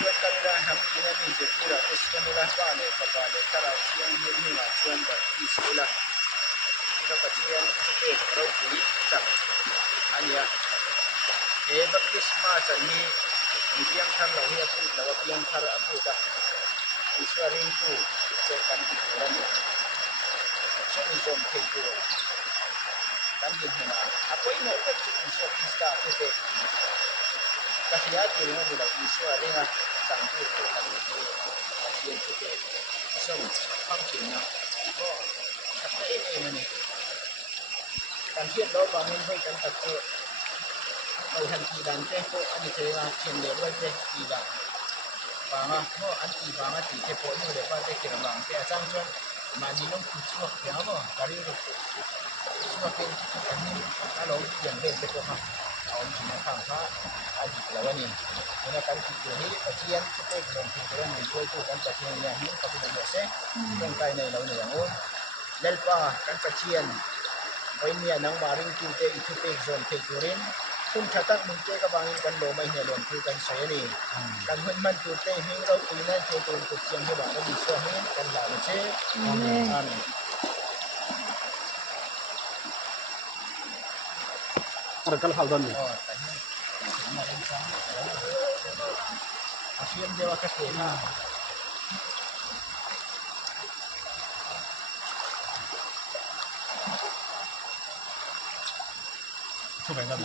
chuan kanila ham ina ni je pura esiyamula pale kapale tara siang hinga chuan ba isula ka pachian ke rokui chak ania e baptisma chani diang thang lo hi apu lawa piang thar apu ta iswarin ku che kan ti ran chen zom ke ku kan din hina apoi no ka chu so pista ke kasiat ni ni la iswarin a chang ku kan ni pachian ke som phang chin na ko ta e mani kan chen lo ba min hoi kan ta koเอาทันทีดันเจ้ก็อันนี้เจอเช่นเดียวด้วยเจ้ทีดันบางอ่ะก็อันที่บางอ่ะที่เจ้ปวดนี่เลยว่าเจ้เกี่ยวกับบางเจ้จ้างชวนมาดีน้องคุยช่วยเดี๋ยวก็การีรูช่วยเป็นอันนี้ถ้าเราอย่างเด่นเจ้ก็มาเอาชิ้นนี้ข้างพระอาจิตแล้ววันนี้ในการคิดอยู่นี้ปัจจัยที่เป็นลงทุนเรื่องนี้ช่วยตัวกันปัจจัยอย่างนี้ก็เป็นแบบเช่เรื่องใกล้ในเราเนี่ยโอ้เล่นป่ากันปัจจัยไว้เนี่ยนังมาริงกินเตอิทุเปกโซนเทกุรินคุณชะตักมึงเจก็บางกันโลไม่เห็นหลงคือกันเสนี่กันเพิ่นมันตัวเตหิงเราปีนั้นเจตัวกุเชียงให้บ่แล้วมีเสื้อให้กันหลายเช่อาเมนara kal haldan ni อ๋อแต่นี่มาเป็นครั้งอาเซียนเดียวกันเองนะช่วยกัน